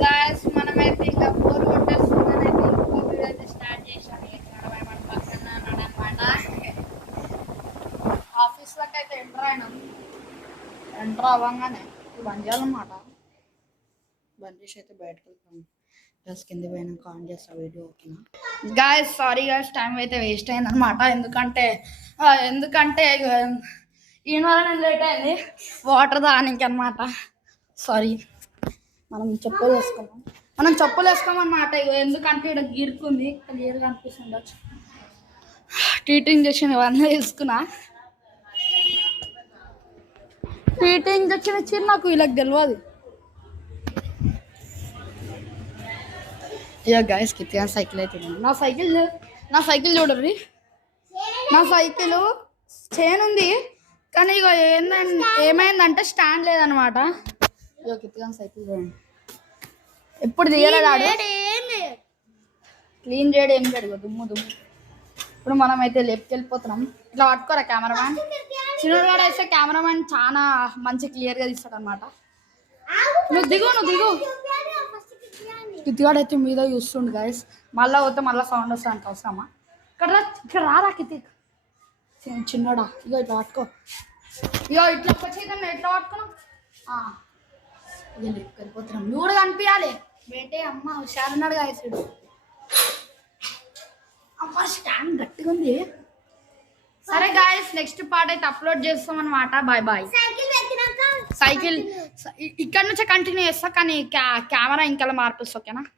Guys మనమైతే ఇంకా 4 కొట్టేస్తుందని అయితే ఇంకో వీడియో అయితే స్టార్ట్ చేశాను. నడవై మన పక్కన అనమాట ఆఫీస్లోకి అయితే ఎంటర్ అవ్వగానే బంద్ చేయాలన్నమాట. బంద్ చేసి అయితే బయటకు వెళ్తాను. ప్లస్ కింద పోయినాక ఆన్ చేస్తా వీడియో. ఓకేనా గాయస్? సారీ గాయస్, టైం అయితే వేస్ట్ అయింది అనమాట. ఎందుకంటే ఈయన వల్ల నేను లేట్ అయింది వాటర్ తాగడానికి అనమాట. సారీ. మనం చెప్పులు వేసుకోమన్నమాట. ఎందుకంటే ఇక్కడ గీరుకుంది, క్లియర్గా అనిపిస్తుండొచ్చు. టీటీ ఇంజక్షన్ ఇవన్నీ తీసుకున్నా. టీటీ ఇంజక్షన్ ఇచ్చి నాకు వీళ్ళకి తెలియదు. ఇక గాయస్ కితిగా సైకిల్ అయితే నా సైకిల్ చూడర్రి. నా సైకిల్ చైన్ ఉంది కానీ ఇక ఏమైందంటే స్టాండ్ లేదనమాట. ఇక కితిగా సైకిల్ చూడండి. ఎప్పుడు దిగలేదాడు, క్లీన్ చేయడం ఏం చేయడు, దుమ్ము. ఇప్పుడు మనం అయితే లేపుకెళ్ళిపోతున్నాం. ఇట్లా పట్టుకోరా కెమెరామ్యాన్. చిన్నోడు కూడా వేస్తే కెమెరామ్యాన్ చాలా మంచి క్లియర్గా తీస్తాడు అనమాట. నువ్వు దిగు. కితిగాడు అయితే మీద చూస్తుండు గాయస్. మళ్ళీ పోతే మళ్ళీ సౌండ్ వస్తుంది అంత అవసరమా? ఇక్కడ రారా కితిక్. చిన్నోడా ఇగో ఇట్లా పట్టుకో. ఇగో ఇట్లా వచ్చేదన్నా ఎట్లా పట్టుకున్నాం. ఇక వెళ్ళిపోతున్నాం. నువ్వు కూడా కనిపించాలి బేటే. అమ్మ హుషారున్నాడు గాయస్. అమ్మ స్టాండ్ గట్టిగా ఉంది. సరే గాయస్, నెక్స్ట్ పార్ట్ అయితే అప్లోడ్ చేస్తాం అనమాట. బాయ్. సైకిల్ ఇక్కడ నుంచే కంటిన్యూ చేస్తా కానీ కెమెరా ఇంకా మార్పిస్తా. ఓకేనా?